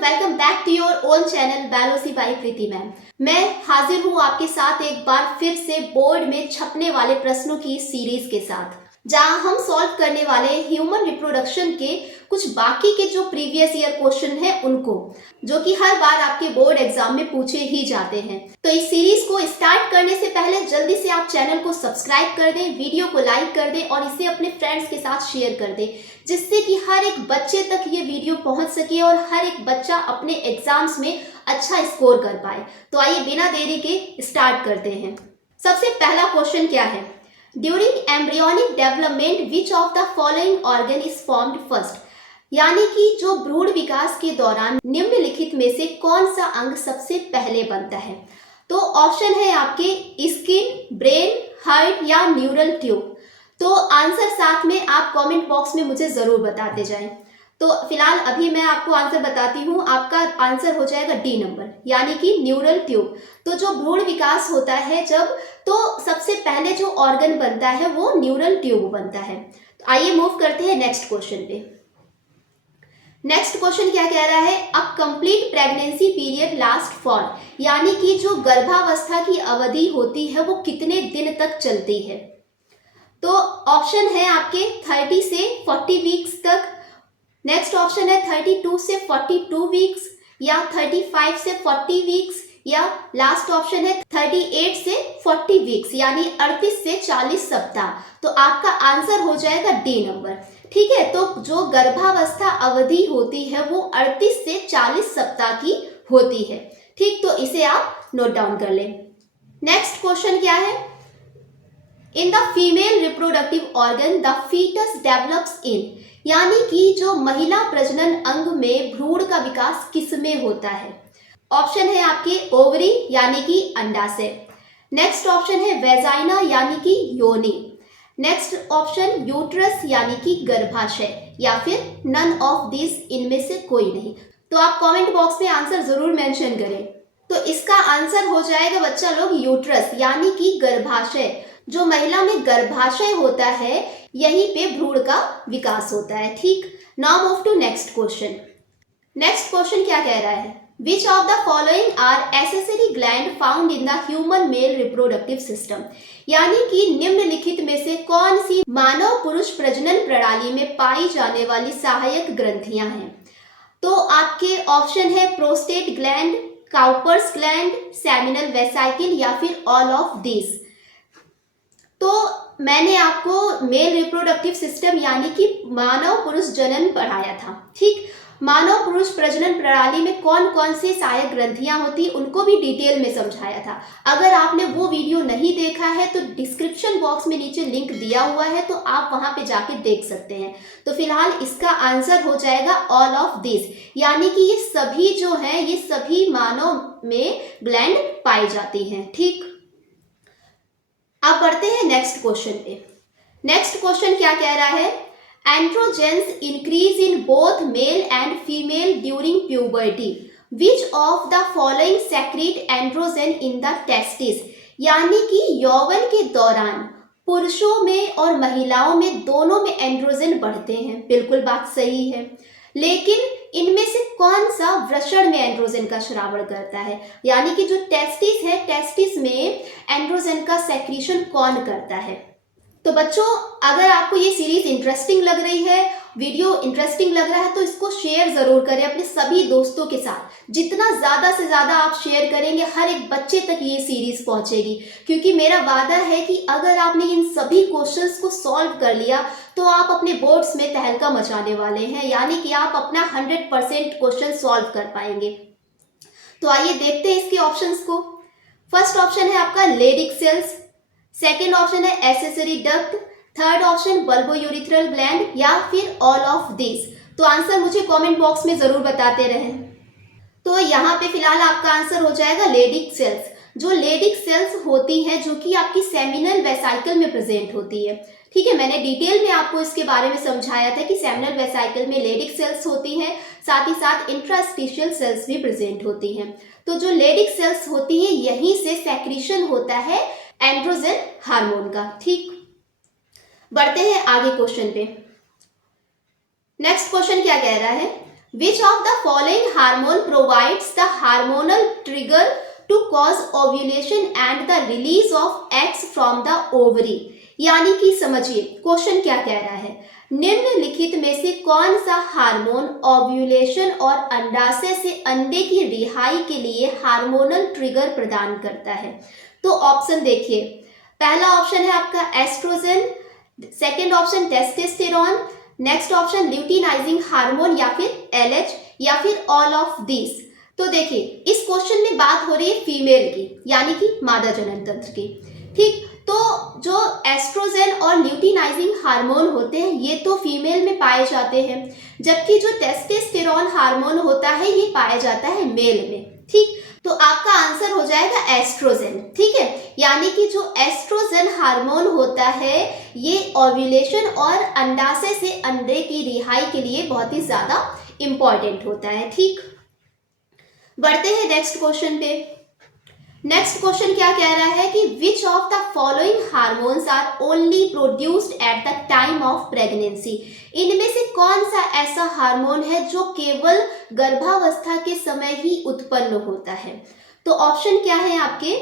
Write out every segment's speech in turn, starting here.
Welcome back to your own channel biology by Preeti ma'am. मैं हाजिर हूँ आपके साथ एक बार फिर से बोर्ड में छपने वाले प्रश्नों की सीरीज के साथ, जहां हम सॉल्व करने वाले ह्यूमन रिप्रोडक्शन के कुछ बाकी के जो प्रीवियस ईयर क्वेश्चन है उनको, जो कि हर बार आपके बोर्ड एग्जाम में पूछे ही जाते हैं। तो इस सीरीज को स्टार्ट करने से पहले जल्दी से आप चैनल को सब्सक्राइब कर दें, वीडियो को लाइक कर दें और इसे अपने फ्रेंड्स के साथ शेयर कर दें, जिससे कि हर एक बच्चे तक ये वीडियो पहुंच सके और हर एक बच्चा अपने एग्जाम्स में अच्छा स्कोर कर पाए। तो आइए बिना देरी के स्टार्ट करते हैं। सबसे पहला क्वेश्चन क्या है? During embryonic development which of the following organ is formed first? यानी कि जो भ्रूण विकास के दौरान निम्नलिखित में से कौन सा अंग सबसे पहले बनता है? तो ऑप्शन है आपके स्किन, ब्रेन, हार्ट या न्यूरल ट्यूब। तो आंसर साथ में आप कमेंट बॉक्स में मुझे जरूर बताते जाएं। तो फिलहाल अभी मैं आपको आंसर बताती हूँ। आपका आंसर हो जाएगा डी नंबर, यानी कि न्यूरल ट्यूब। तो जो भ्रूण विकास होता है जब, तो सबसे पहले जो ऑर्गन बनता है वो न्यूरल ट्यूब बनता है। तो आइए मूव करते हैं नेक्स्ट क्वेश्चन पे। नेक्स्ट क्वेश्चन क्या कह रहा है? A complete pregnancy period last for, यानी कि जो गर्भावस्था की अवधि होती है वो कितने दिन तक चलती है? तो ऑप्शन है आपके 30 से 40 वीक्स तक। नेक्स्ट ऑप्शन है 32 से 42 वीक्स या 35 से 40 वीक्स, या लास्ट ऑप्शन है 38 से 40 वीक्स यानी 38 से 40 सप्ताह। तो आपका आंसर हो जाएगा डी नंबर। ठीक है, तो जो गर्भावस्था अवधि होती है वो 38 से 40 सप्ताह की होती है। ठीक, तो इसे आप नोट डाउन कर लें। नेक्स्ट क्वेश्चन क्या है? In the female reproductive organ the fetus develops in, यानी कि जो महिला प्रजनन अंग में भ्रूण का विकास किस में होता है? ऑप्शन है आपके ओवरी यानी कि अंडाशय। नेक्स्ट ऑप्शन है वेजाइना यानी कि योनि। नेक्स्ट ऑप्शन यूट्रस यानी कि गर्भाशय, या फिर नन ऑफ दिस, इनमें से कोई नहीं। तो आप कमेंट बॉक्स में आंसर जरूर मेंशन करें। तो इसका आंसर हो जाएगा बच्चा लोग यूट्रस यानी कि गर्भाशय। जो महिला में गर्भाशय होता है यहीं पे भ्रूण का विकास होता है। ठीक, now move to next question. Next question क्या कह रहा है? Which of the following are accessory gland found in the human male reproductive system? यानी कि निम्नलिखित में से कौन सी मानव पुरुष प्रजनन प्रणाली में पाई जाने वाली सहायक ग्रंथियां हैं? तो आपके ऑप्शन है prostate gland, Cowper's gland, seminal vesicle या फिर ऑल ऑफ दिस। तो मैंने आपको मेल रिप्रोडक्टिव सिस्टम यानी कि मानव पुरुष जनन पढ़ाया था। ठीक, मानव पुरुष प्रजनन प्रणाली में कौन कौन सी सहायक ग्रंथियां होती उनको भी डिटेल में समझाया था। अगर आपने वो वीडियो नहीं देखा है तो डिस्क्रिप्शन बॉक्स में नीचे लिंक दिया हुआ है, तो आप वहां पे जाके देख सकते हैं। तो फिलहाल इसका आंसर हो जाएगा ऑल ऑफ दिस, यानी कि ये सभी जो है ये सभी मानव में ग्लैंड पाई जाती हैं। ठीक, अब बढ़ते हैं नेक्स्ट क्वेश्चन पे। नेक्स्ट क्वेश्चन क्या कह रहा है? Androgens increase in both male and female during puberty, which of the following secrete androgen in the testis, यानी कि यौवन के दौरान पुरुषों में और महिलाओं में दोनों में एंड्रोजन बढ़ते हैं। बिल्कुल बात सही है, लेकिन इनमें से कौन सा वृषण में एंड्रोजन का श्रावण करता है? यानी कि जो टेस्टिस है, टेस्टिस में एंड्रोजन का सेक्रीशन कौन करता है? तो बच्चों, अगर आपको ये सीरीज इंटरेस्टिंग लग रही है, वीडियो इंटरेस्टिंग लग रहा है, तो इसको शेयर जरूर करें अपने सभी दोस्तों के साथ। जितना ज्यादा से ज्यादा आप शेयर करेंगे हर एक बच्चे तक ये सीरीज पहुंचेगी, क्योंकि मेरा वादा है कि अगर आपने इन सभी क्वेश्चंस को सॉल्व कर लिया तो आप अपने बोर्ड्स में तहलका मचाने वाले हैं, यानी कि आप अपना 100% क्वेश्चन सॉल्व कर पाएंगे। तो आइए देखते हैं इसके ऑप्शंस को। फर्स्ट ऑप्शन है आपका लेडिक सेल्स, सेकेंड ऑप्शन है accessory duct, third option bulbourethral gland या फिर ऑल ऑफ दिस। तो आंसर मुझे कमेंट बॉक्स में जरूर बताते रहें। तो यहाँ पे फिलहाल आपका आंसर हो जाएगा लेडिक सेल्स। जो लेडिक सेल्स होती हैं जो कि आपकी सेमिनल वेसाइकल में प्रेजेंट होती है। ठीक है, मैंने डिटेल में आपको इसके बारे में समझाया था कि सेमिनल वेसाइकल में लेडिक सेल्स होती हैं, साथ ही साथ इंट्रास्टिशियल सेल्स भी प्रेजेंट होती हैं। तो जो लेडिक सेल्स होती है यहीं से सेक्रीशन होता है एंड्रोजन हार्मोन का। ठीक, बढ़ते हैं आगे क्वेश्चन पे। नेक्स्ट क्वेश्चन क्या कह रहा है? Which of the following hormone provides the hormonal trigger to cause ovulation and the release of eggs from the ovary. यानी कि समझिए क्वेश्चन क्या कह रहा है, निम्नलिखित में से कौन सा हार्मोन ओव्यूलेशन और अंडाशय से अंडे की रिहाई के लिए हार्मोनल ट्रिगर प्रदान करता है। तो ऑप्शन देखिए, पहला ऑप्शन है आपका estrogen, second option testosterone, next option luteinizing hormone या फिर एलएच या फिर ऑल ऑफ दिस। तो देखिए इस क्वेश्चन में बात हो रही है फीमेल की, यानी कि मादा जनन तंत्र की। ठीक, तो जो एस्ट्रोजन और ल्यूटिनाइजिंग हार्मोन होते हैं ये तो फीमेल में पाए जाते हैं, जबकि जो टेस्टोस्टेरोन हार्मोन होता है ये पाया जाता है मेल में। ठीक, तो आपका आंसर हो जाएगा एस्ट्रोजन। ठीक है, यानी कि जो एस्ट्रोजन हार्मोन होता है ये ओव्यूलेशन और अंडाशय से अंडे की रिहाई के लिए बहुत ही ज्यादा इंपॉर्टेंट होता है। ठीक, बढ़ते हैं नेक्स्ट क्वेश्चन पे। नेक्स्ट क्वेश्चन क्या कह रहा है कि which of the following hormones are only produced at the time of pregnancy. इनमें से कौन सा ऐसा हार्मोन है जो केवल गर्भावस्था के समय ही उत्पन्न होता है। तो ऑप्शन क्या है आपके,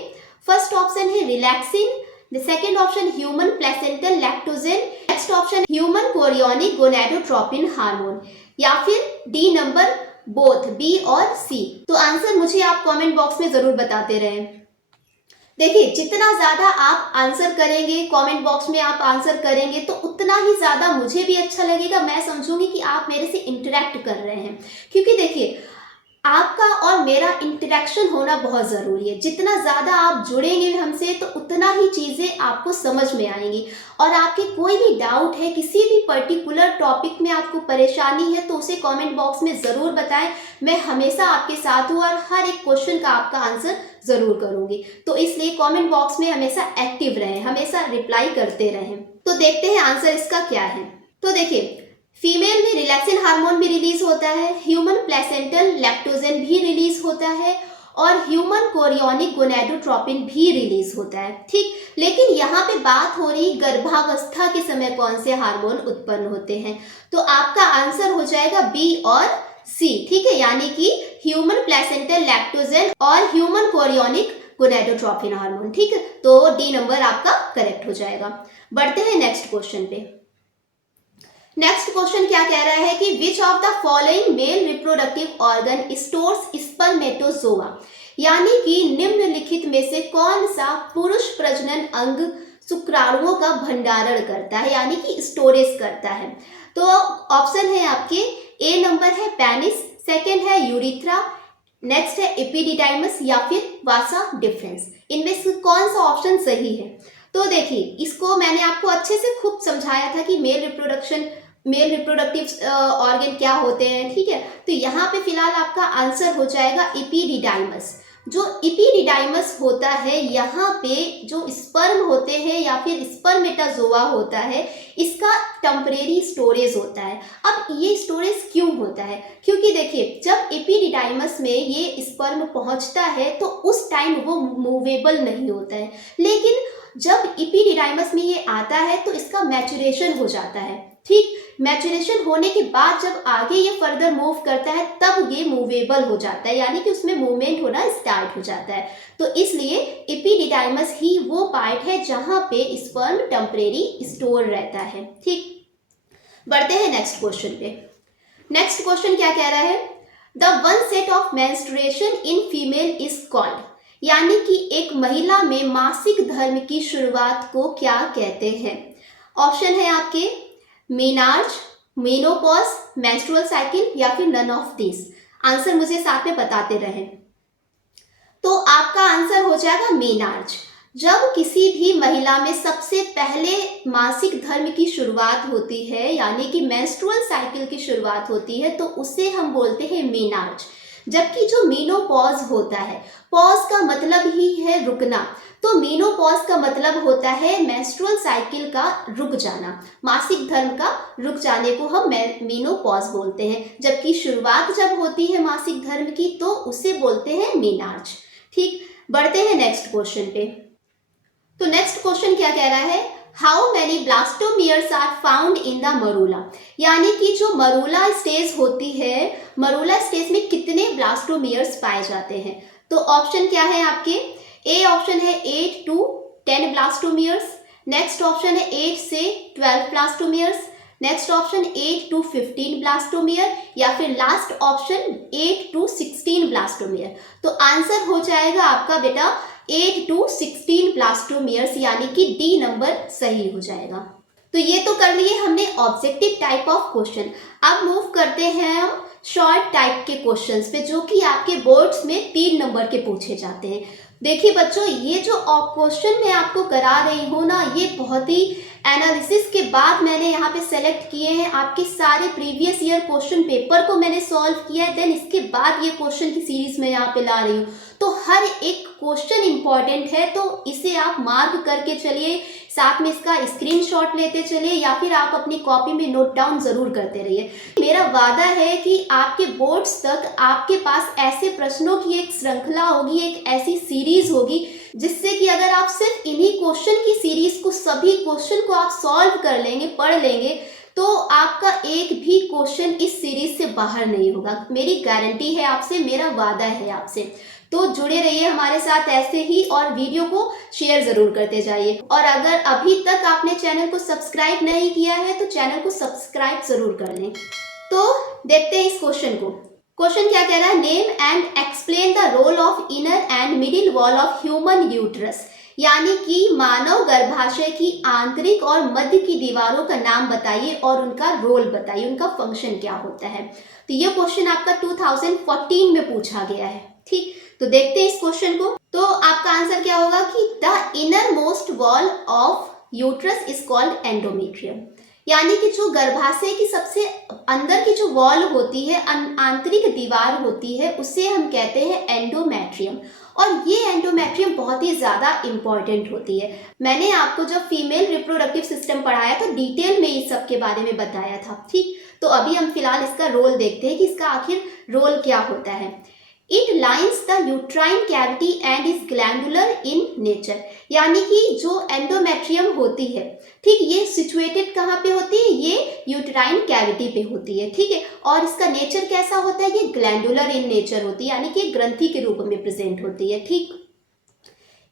फर्स्ट ऑप्शन है relaxin, second option human placental lactogen, next option human chorionic gonadotropin hormone, या फिर डी नंबर बोथ बी और सी। तो आंसर मुझे आप कमेंट बॉक्स में जरूर बताते रहें। देखिए जितना ज्यादा आप आंसर करेंगे, कमेंट बॉक्स में आप आंसर करेंगे तो उतना ही ज्यादा मुझे भी अच्छा लगेगा, मैं समझूंगी कि आप मेरे से इंटरेक्ट कर रहे हैं। क्योंकि देखिए आपका और मेरा इंटरेक्शन होना बहुत ज़रूरी है। जितना ज़्यादा आप जुड़ेंगे हमसे तो उतना ही चीज़ें आपको समझ में आएंगी। और आपके कोई भी डाउट है, किसी भी पर्टिकुलर टॉपिक में आपको परेशानी है तो उसे कमेंट बॉक्स में ज़रूर बताएं। मैं हमेशा आपके साथ हूँ और हर एक क्वेश्चन का आपका आंसर ज़रूर करूँगी। तो इसलिए कमेंट बॉक्स में हमेशा एक्टिव रहें, हमेशा रिप्लाई करते रहें। तो देखते हैं आंसर इसका क्या है। तो देखिए फीमेल में रिलैक्सिन हार्मोन भी रिलीज होता है, ह्यूमन प्लेसेंटल लैक्टोजेन भी रिलीज होता है और ह्यूमन कोरियोनिक गोनेडोट्रोपिन भी रिलीज होता है। ठीक, लेकिन यहाँ पे बात हो रही गर्भावस्था के समय कौन से हार्मोन उत्पन्न होते हैं। तो आपका आंसर हो जाएगा बी और सी। ठीक है, यानी कि ह्यूमन प्लेसेंटल लैक्टोजेन और ह्यूमन कोरियोनिक गोनेडोट्रोपिन हार्मोन। ठीक है, तो डी नंबर आपका करेक्ट हो जाएगा। बढ़ते हैं नेक्स्ट क्वेश्चन पे। नेक्स्ट क्वेश्चन क्या कह रहा है कि which of the following male reproductive organ stores spermatozoa. यानी कि निम्नलिखित में से कौन सा पुरुष प्रजनन अंग शुक्राणुओं का भंडारण करता है, यानी कि स्टोरेज करता है। तो ऑप्शन है आपके, ए नंबर है पेनिस, सेकेंड है यूरिथ्रा, नेक्स्ट है एपिडिडाइमस या फिर वासा डिफरेंस। इनमें से कौन सा ऑप्शन सही है। तो देखिए इसको मैंने आपको अच्छे से खूब समझाया था कि मेल रिप्रोडक्टिव ऑर्गन क्या होते हैं। ठीक है, तो यहाँ पे फिलहाल आपका आंसर हो जाएगा एपिडिडाइमस। जो एपिडिडाइमस होता है यहाँ पे जो स्पर्म होते हैं या फिर स्पर्मेटाजोआ होता है, इसका टेम्परेरी स्टोरेज होता है। अब ये स्टोरेज क्यों होता है, क्योंकि देखिए जब एपिडिडाइमस में ये स्पर्म पहुँचता है तो उस टाइम वो मूवेबल नहीं होता है, लेकिन जब एपिडिडाइमस में ये आता है तो इसका मैचुरेशन हो जाता है। ठीक, मैचुरेशन होने के बाद जब आगे ये फर्दर मूव करता है तब ये मूवेबल हो जाता है, यानी कि उसमें मूवमेंट होना स्टार्ट हो जाता है। तो इसलिए एपिडिडाइमस ही वो पार्ट है जहां पे स्पर्म टेम्परेरी स्टोर रहता है। ठीक, बढ़ते हैं नेक्स्ट क्वेश्चन पे। नेक्स्ट क्वेश्चन क्या कह रहा है, the one set of menstruation in female is called. यानी कि एक महिला में मासिक धर्म की शुरुआत को क्या कहते हैं। ऑप्शन है आपके मेनार्ज, मेनोपॉज, मेंस्ट्रुअल साइकिल या फिर नन ऑफ दिस। आंसर मुझे साथ में बताते रहें। तो आपका आंसर हो जाएगा मेनार्ज। जब किसी भी महिला में सबसे पहले मासिक धर्म की शुरुआत होती है, यानी कि मेंस्ट्रुअल साइकिल की शुरुआत होती है, तो उसे हम बोलते हैं मेनार्ज। जबकि जो मेनोपॉज होता है, पॉज का मतलब ही है रुकना, तो मेनोपॉज का मतलब होता है मेंस्ट्रुअल साइकिल का रुक जाना, मासिक धर्म का रुक जाने को हम मेनोपॉज बोलते हैं। जबकि शुरुआत जब होती है मासिक धर्म की तो उसे बोलते हैं मेनार्ज। ठीक, बढ़ते हैं नेक्स्ट क्वेश्चन पे। तो नेक्स्ट क्वेश्चन क्या कह रहा है, how many blastomeres are found in the morula, यानी कि जो मरूला स्टेज होती है, मरूला स्टेज में कितने ब्लास्टोमियर्स पाए जाते हैं। तो ऑप्शन क्या है आपके, ए ऑप्शन है 8 to 10 ब्लास्टोमियर्स, नेक्स्ट ऑप्शन है 8 से 12 blastomeres, next option 8 to 15 blastomere, या फिर लास्ट ऑप्शन 8 to 16 ब्लास्टोमियर। तो आंसर हो जाएगा आपका बेटा 8 to 16 ब्लास्टोमियर्स, यानी कि डी नंबर सही हो जाएगा। तो ये तो कर लिए हमने ऑब्जेक्टिव टाइप ऑफ क्वेश्चन। अब मूव करते हैं हम शॉर्ट टाइप के क्वेश्चंस पे, जो कि आपके बोर्ड्स में 3 नंबर के पूछे जाते हैं। देखिए बच्चों, ये जो क्वेश्चन मैं आपको करा रही हूँ ना, ये बहुत ही एनालिसिस के बाद मैंने यहाँ पे सेलेक्ट किए हैं। आपके सारे प्रीवियस ईयर क्वेश्चन पेपर को मैंने सॉल्व किया है, देन इसके बाद ये क्वेश्चन की सीरीज में यहाँ पे ला रही हूँ। तो हर एक क्वेश्चन इंपॉर्टेंट है, तो इसे आप मार्क करके चलिए, साथ में इसका स्क्रीनशॉट लेते चलिए, या फिर आप अपनी कॉपी में नोट डाउन जरूर करते रहिए। मेरा वादा है कि आपके बोर्ड्स तक आपके पास ऐसे प्रश्नों की एक श्रृंखला होगी, एक ऐसी सीरीज होगी, जिससे कि अगर आप सिर्फ इन्हीं क्वेश्चन की सीरीज को, सभी क्वेश्चन को आप सॉल्व कर लेंगे, पढ़ लेंगे, तो आपका एक भी क्वेश्चन इस सीरीज से बाहर नहीं होगा। मेरी गारंटी है आपसे, मेरा वादा है आपसे। तो जुड़े रहिए हमारे साथ ऐसे ही, और वीडियो को शेयर जरूर करते जाइए। और अगर अभी तक आपने चैनल को सब्सक्राइब नहीं किया है तो चैनल को सब्सक्राइब जरूर कर लें। तो देखते हैं इस क्वेश्चन को। क्वेश्चन क्या कह रहा है, name and explain the role of inner and middle wall of human uterus, यानी कि मानव गर्भाशय की आंतरिक और मध्य की दीवारों का नाम बताइए और उनका रोल बताइए, उनका फंक्शन क्या होता है। तो ये क्वेश्चन आपका 2014 में पूछा गया है। ठीक, तो देखते हैं इस क्वेश्चन को। तो आपका आंसर क्या होगा कि the inner most wall of uterus is called endometrium, यानी कि जो गर्भाशय की सबसे अंदर की जो वॉल होती है, आंतरिक दीवार होती है, उसे हम कहते हैं एंडोमेट्रियम। और ये एंडोमेट्रियम बहुत ही ज़्यादा इंपॉर्टेंट होती है। मैंने आपको जब फीमेल रिप्रोडक्टिव सिस्टम पढ़ाया तो डिटेल में इस सब के बारे में बताया था। ठीक, तो अभी हम फिलहाल इसका रोल देखते हैं कि इसका आखिर रोल क्या होता है। It lines the uterine cavity and is glandular in nature, यानी कि जो एंडोमेट्रियम होती है, ठीक, ये सिचुएटेड कहाँ पे होती है, ये यूट्राइन कैविटी पे होती है। ठीक है, और इसका नेचर कैसा होता है, ये ग्लैंडुलर इन नेचर होती है, यानी कि ग्रंथि के रूप में प्रेजेंट होती है। ठीक,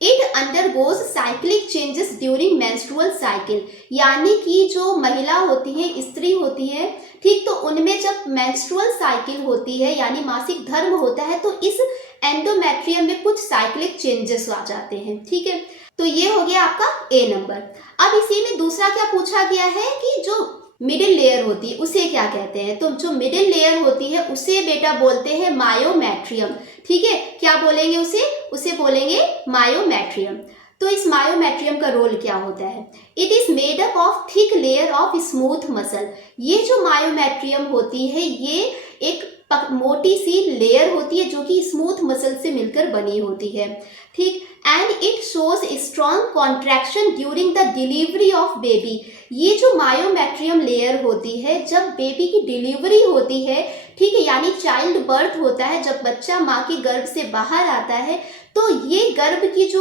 it undergoes cyclic changes during menstrual cycle, यानी कि जो महिला होती है, स्त्री होती है, ठीक, तो उनमें जब मेंस्ट्रुअल साइकिल होती है, यानी मासिक धर्म होता है, तो इस एंडोमेट्रियम में कुछ साइक्लिक चेंजेस आ जाते हैं। ठीक है, तो ये हो गया आपका ए नंबर। अब इसी में दूसरा क्या पूछा गया है कि जो मिडिल लेयर होती है उसे क्या कहते हैं। तो जो मिडिल लेयर होती है उसे बेटा बोलते हैं मायोमेट्रियम। ठीक है, क्या बोलेंगे उसे बोलेंगे मायोमेट्रियम। तो इस मायोमेट्रियम का रोल क्या होता है, it is made up of thick layer of smooth muscle. ये जो मायोमेट्रियम होती है, ये एक मोटी सी लेयर होती है जो कि स्मूथ मसल से मिलकर बनी होती है। ठीक, and it shows strong contraction during the delivery of baby. ये जो मायोमेट्रियम लेयर होती है, जब बेबी की डिलीवरी होती है, ठीक है, यानी चाइल्ड बर्थ होता है, जब बच्चा माँ के गर्भ से बाहर आता है, तो ये गर्भ की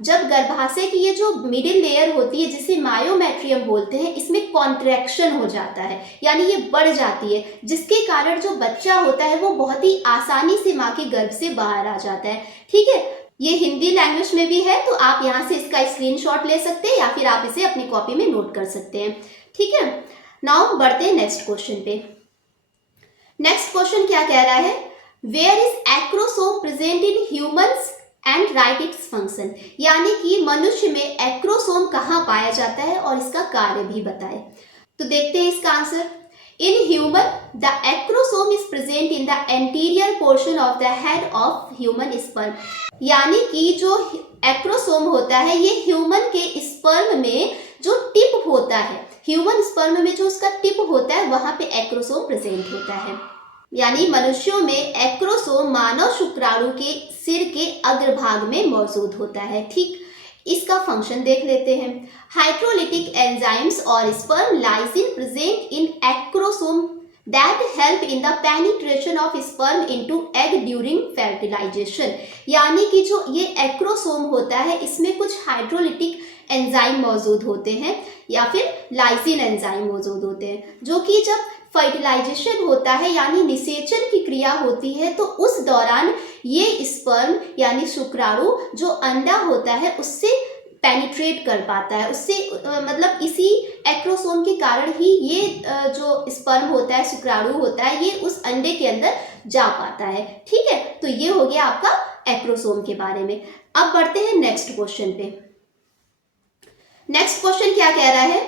जब गर्भाशय की ये जो मिडिल लेयर होती है, जिसे मायोमेट्रियम बोलते हैं, इसमें कॉन्ट्रैक्शन हो जाता है, यानी ये बढ़ जाती है, जिसके कारण जो बच्चा होता है वो बहुत ही आसानी से माँ के गर्भ से बाहर आ जाता है। ठीक है, ये हिंदी लैंग्वेज में भी है, तो आप यहाँ से इसका स्क्रीनशॉट ले सकते हैं, या फिर आप इसे अपनी कॉपी में नोट कर सकते हैं। ठीक है, नाउ बढ़ते हैं नेक्स्ट क्वेश्चन पे। नेक्स्ट क्वेश्चन क्या कह रहा है, where is acrosome present in humans and write its function, यानी कि मनुष्य में एक्रोसोम कहाँ पाया जाता है और इसका कार्य भी बताए। तो देखते हैं इसका answer. In human the acrosome is present in the anterior portion of the head of human sperm, यानी कि जो एक्रोसोम होता है, ये ह्यूमन के स्पर्म में जो टिप होता है, ह्यूमन स्पर्म में जो उसका टिप होता है, वहां पे एक्रोसोम प्रेजेंट होता है। यानी मनुष्यों में एक्रोसोम मानव शुक्राणु के सिर के अग्रभाग में मौजूद होता है। ठीक, इसका फंक्शन देख लेते हैं। हाइड्रोलिटिक एंजाइम्स और sperm lysin present in acrosome that help in the penetration of sperm into egg during fertilization, यानी कि जो ये एक्रोसोम होता है, इसमें कुछ हाइड्रोलिटिक एंजाइम मौजूद होते हैं या फिर लाइसिन एंजाइम मौजूद होते हैं, जो कि जब फर्टिलाइजेशन होता है यानी निषेचन की क्रिया होती है तो उस दौरान ये स्पर्म यानी शुक्राणु जो अंडा होता है उससे पेनिट्रेट कर पाता है, उससे मतलब इसी एक्रोसोम के कारण ही ये जो स्पर्म होता है, शुक्राणु होता है, ये उस अंडे के अंदर जा पाता है। ठीक है, तो ये हो गया आपका एक्रोसोम के बारे में। अब बढ़ते हैं नेक्स्ट क्वेश्चन पे। नेक्स्ट क्वेश्चन क्या कह रहा है,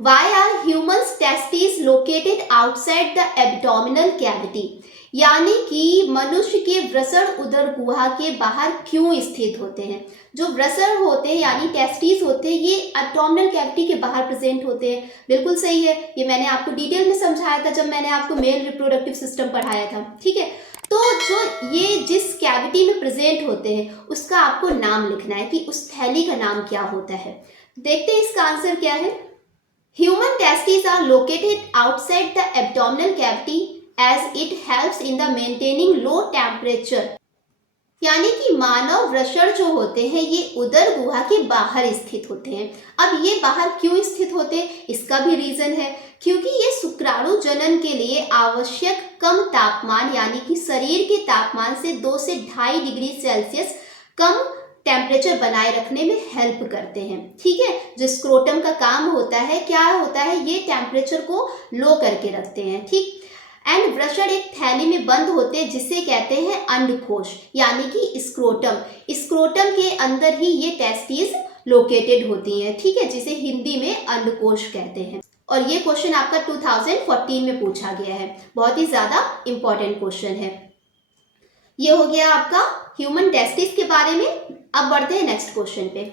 why are humans testis located outside the abdominal cavity, यानी कि मनुष्य के वृषण उदर गुहा के बाहर क्यों स्थित होते हैं। जो वृषण होते हैं यानी टेस्टिस होते हैं ये एब्डोमिनल कैविटी के बाहर प्रेजेंट होते हैं। बिल्कुल सही है, ये मैंने आपको डिटेल में समझाया था जब मैंने आपको मेल रिप्रोडक्टिव सिस्टम पढ़ाया था। ठीक है, तो जो ये जिस कैविटी में प्रेजेंट होते हैं उसका आपको नाम लिखना है कि उस थैली का नाम क्या होता है। देखते हैं इसका आंसर क्या है। Human testis are located outside the abdominal cavity as it helps in the maintaining low temperature, यानी कि मानव वृषण जो होते हैं ये उदर गुहा के बाहर स्थित होते हैं। अब ये बाहर क्यों स्थित होते हैं, इसका भी रीजन है, क्योंकि ये शुक्राणु जनन के लिए आवश्यक कम तापमान यानी कि शरीर के तापमान से 2 से 2.5 डिग्री सेल्सियस कम टेम्परेचर बनाए रखने में हेल्प करते हैं। ठीक है, जो स्क्रोटम का काम होता है क्या होता है, ये टेम्परेचर को लो करके रखते हैं। ठीक, एंड वृषण एक थैली में बंद होते हैं जिसे कहते हैं अंडकोश यानी कि स्क्रोटम। स्क्रोटम के अंदर ही ये टेस्टिस लोकेटेड होती हैं। ठीक है, जिसे हिंदी में अंडकोश कहते हैं। और ये क्वेश्चन आपका 2014 में पूछा गया है, बहुत ही ज्यादा इंपॉर्टेंट क्वेश्चन है। ये हो गया आपका ह्यूमन टेस्टिस के बारे में। अब बढ़ते हैं नेक्स्ट क्वेश्चन पे।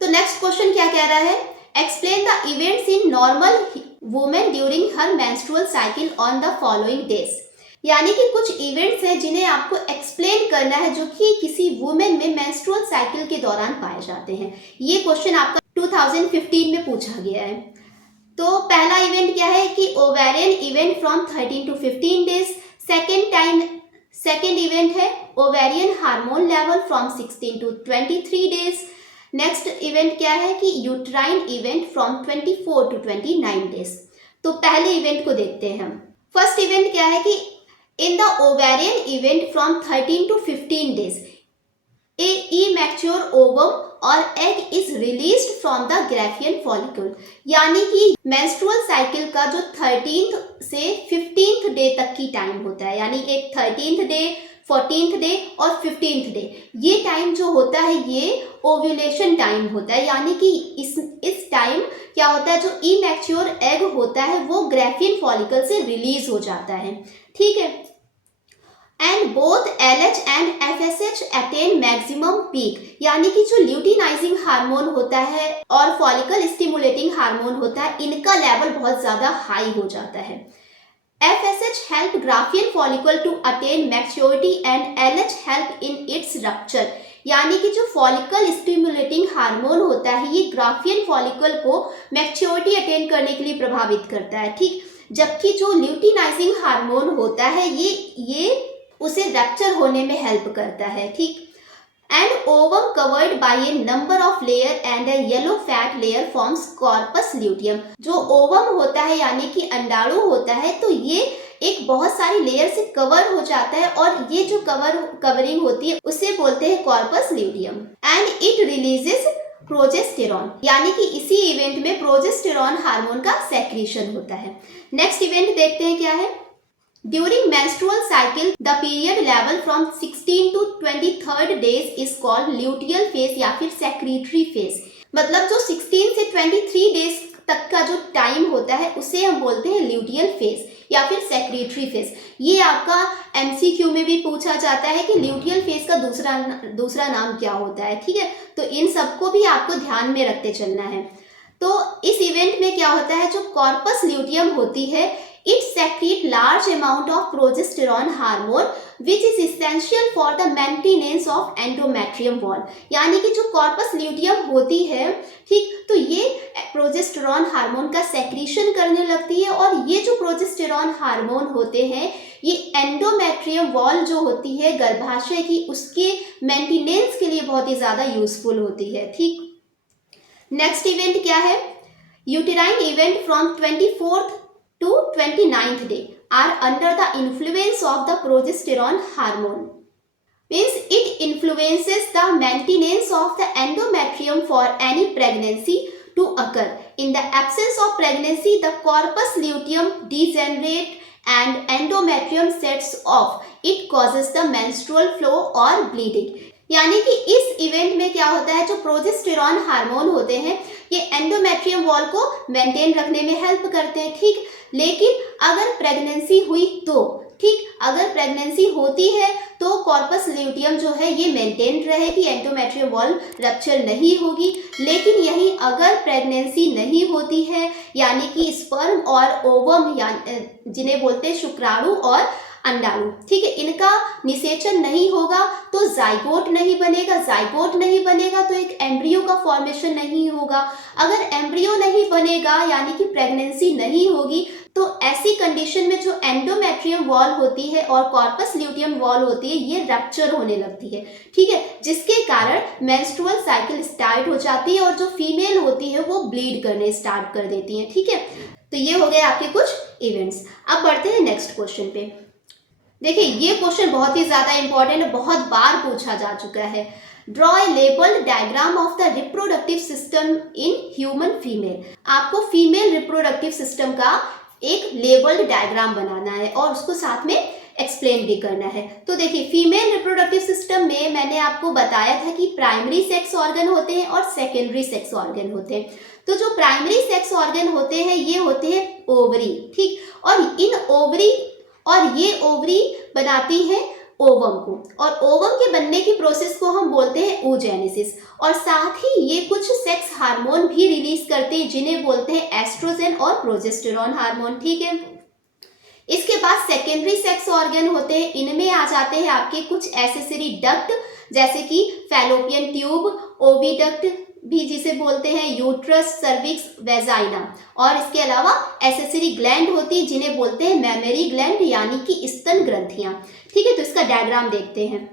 तो नेक्स्ट क्वेश्चन क्या कह रहा है, explain the events in normal women during her menstrual cycle on the following days, यानी कि कुछ इवेंट्स हैं जिन्हें आपको एक्सप्लेन करना है जो कि किसी वुमेन में मेंस्ट्रुअल साइकिल के दौरान पाए जाते हैं। ये क्वेश्चन आपका 2015 में पूछा गया है। तो पहला इवेंट क्या है कि ovarian event from 13 to 15 days. Second event है ovarian hormone level from 16 to 23 days. Next event क्या है कि uterine event from 24 to 29 days. तो पहले इवेंट को देखते हैं हम। फर्स्ट इवेंट क्या है कि in the ovarian event from 13 to 15 days a immature ovum और egg is released from the Graafian follicle, यानी कि मेंस्ट्रुअल साइकिल का जो 13th से 15th डे तक की टाइम होता है, यानी एक 13th डे, 14th डे और 15th डे, ये टाइम जो होता है ये ओव्यूलेशन टाइम होता है। यानी कि इस टाइम क्या होता है, जो इमैच्योर एग होता है वो ग्राफियन फॉलिकल से रिलीज हो जाता है। ठीक है, and both LH and FSH attain maximum peak, यानी कि जो ल्यूटिनाइजिंग हार्मोन होता है और फॉलिकल स्टिमुलेटिंग हार्मोन होता है इनका लेवल बहुत ज्यादा हाई हो जाता है। FSH help Graafian follicle to attain maturity and LH help in its rupture, यानी कि जो फॉलिकल स्टिमुलेटिंग हार्मोन होता है ये ग्राफियन फॉलिकल को मैच्योरिटी अटेन करने के लिए प्रभावित करता है। ठीक, जबकि जो ल्यूटिनाइजिंग हार्मोन होता है ये उसे रप्चर होने में हेल्प करता है। ठीक, and ovum covered by A number of layer and A yellow fat layer forms corpus luteum. जो ओवम होता है यानी कि अंडाणु होता है तो ये एक बहुत सारी लेयर से कवर हो जाता है और ये जो कवरिंग होती है उसे बोलते हैं corpus luteum. And it releases progesterone, यानी कि इसी इवेंट में प्रोजेस्टेरॉन हार्मोन का सेक्रीशन होता है। नेक्स्ट इवेंट देखते हैं क्या है। During menstrual cycle, the period level from 16 to 23rd days is called luteal phase या फिर secretory phase। मतलब जो 16 से 23 डेज तक का जो टाइम होता है उसे हम बोलते हैं ल्यूटियल फेज या फिर सेक्रेटरी फेज। ये आपका MCQ में भी पूछा जाता है कि ल्यूटियल फेज का दूसरा नाम क्या होता है। ठीक है, तो इन सबको भी आपको ध्यान में रखते चलना है। तो इस इवेंट में क्या होता है, जो कॉर्पस ल्यूटियम होती है it secrete large amount of progesterone hormone which is essential for the maintenance of endometrium wall, यानी कि जो कॉर्पस ल्यूटियम होती है, ठीक, तो ये प्रोजेस्टेरॉन हार्मोन का सेक्रीशन करने लगती है और ये जो प्रोजेस्टेरॉन हार्मोन होते हैं ये एंडोमेट्रियम वॉल जो होती है गर्भाशय की उसके मेंटेनेंस के लिए बहुत ही ज़्यादा यूजफुल होती है। ठीक, नेक्स्ट इवेंट क्या है? Uterine event from 24th to 29th day are under the influence of the progesterone hormone. Means it influences the maintenance of the endometrium for any pregnancy to occur. In the absence of pregnancy, the corpus luteum degenerates and endometrium sets off. It causes the menstrual flow or bleeding. यानी कि इस event में क्या होता है, जो progesterone hormone होते हैं ये एंडोमेट्रियम वॉल को मेंटेन रखने में हेल्प करते हैं, ठीक। लेकिन अगर प्रेगनेंसी हुई तो, ठीक, अगर प्रेगनेंसी होती है तो कॉर्पस ल्यूटियम जो है ये मेंटेन रहेगी, एंडोमेट्रियम वॉल रप्चर नहीं होगी। लेकिन यही अगर प्रेगनेंसी नहीं होती है, यानी कि स्पर्म और ओवम जिन्हें बोलते हैं शुक्राणु और अंडाणु, ठीक है, इनका निषेचन नहीं होगा तो जाइगोट नहीं बनेगा, जाइगोट नहीं बनेगा तो एक एम्ब्रियो का फॉर्मेशन नहीं होगा। अगर एम्ब्रियो नहीं बनेगा यानी कि प्रेगनेंसी नहीं होगी तो ऐसी कंडीशन में जो एंडोमेट्रियम वॉल होती है और कॉर्पस ल्यूटियम वॉल होती है ये रप्चर होने लगती है, ठीक है, जिसके कारण मेंस्ट्रुअल साइकिल स्टार्ट हो जाती है और जो फीमेल होती है वो ब्लीड करने स्टार्ट कर देती है, ठीक है। तो ये हो गए आपके कुछ इवेंट्स। अब बढ़ते हैं नेक्स्ट क्वेश्चन पे। देखिए ये क्वेश्चन बहुत ही ज्यादा इंपॉर्टेंट है, बहुत बार पूछा जा चुका है। Draw a labelled diagram of the reproductive system in human female. आपको फीमेल रिप्रोडक्टिव सिस्टम का एक लेबल्ड डायग्राम बनाना है और उसको साथ में एक्सप्लेन भी करना है। तो देखिए फीमेल रिप्रोडक्टिव सिस्टम में मैंने आपको बताया था कि प्राइमरी सेक्स ऑर्गन होते हैं और सेकेंडरी सेक्स ऑर्गन होते हैं। तो जो प्राइमरी सेक्स ऑर्गन होते हैं ये होते हैं ओवरी, ठीक, और इन ओवरी और ये ओवरी बनाती है ओवम को, और ओवम के बनने की प्रोसेस को हम बोलते हैं oogenesis। और साथ ही ये कुछ सेक्स हार्मोन भी रिलीज करते हैं जिन्हें बोलते हैं एस्ट्रोजन और प्रोजेस्टेरॉन हार्मोन, ठीक है। इसके बाद सेकेंडरी सेक्स ऑर्गन होते हैं, इनमें आ जाते हैं आपके कुछ एसेसरी डक्ट जैसे कि फैलोपियन ट्यूब, ओविडक्ट भी जिसे बोलते हैं, यूट्रस, सर्विक्स, वेजाइना, और इसके अलावा एसेसरी ग्लैंड होती है जिन्हें बोलते हैं मैमरी ग्लैंड यानी कि स्तन ग्रंथियां, ठीक है। तो इसका डायग्राम देखते हैं।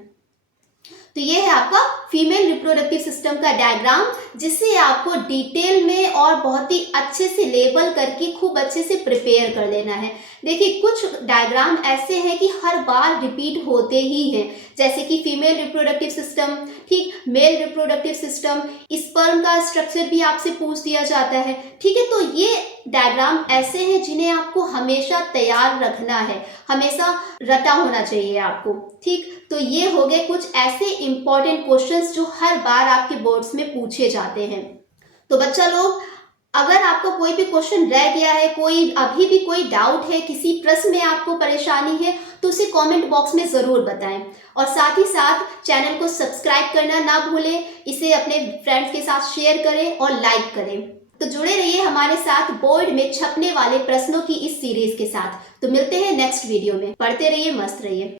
तो ये है आपका फीमेल रिप्रोडक्टिव सिस्टम का डायग्राम, जिसे आपको डिटेल में और बहुत ही अच्छे से लेबल करके खूब अच्छे से प्रिपेयर कर लेना है। देखिए कुछ डायग्राम ऐसे हैं कि हर बार रिपीट होते ही हैं, जैसे कि फीमेल रिप्रोडक्टिव सिस्टम, ठीक, मेल रिप्रोडक्टिव सिस्टम, स्पर्म का स्ट्रक्चर भी आपसे पूछ दिया जाता है, ठीक है। तो ये डायग्राम ऐसे हैं जिन्हें आपको हमेशा तैयार रखना है, हमेशा रटा होना चाहिए आपको, ठीक। तो ये हो गए कुछ ऐसे इंपॉर्टेंट क्वेश्चंस जो हर बार आपके बोर्ड्स में पूछे जाते हैं। तो बच्चा लोग, अगर आपका कोई भी क्वेश्चन रह गया है, कोई अभी भी कोई डाउट है, किसी प्रश्न में आपको परेशानी है, तो उसे कमेंट बॉक्स में ज़रूर बताएं। और साथ ही साथ चैनल को सब्सक्राइब करना ना भूलें, इसे अपने फ्रेंड्स के साथ शेयर करें और लाइक करें। तो जुड़े रहिए हमारे साथ बोर्ड में छपने वाले प्रश्नों की इस सीरीज के साथ। तो मिलते हैं नेक्स्ट वीडियो में। पढ़ते रहिए, मस्त रहिए।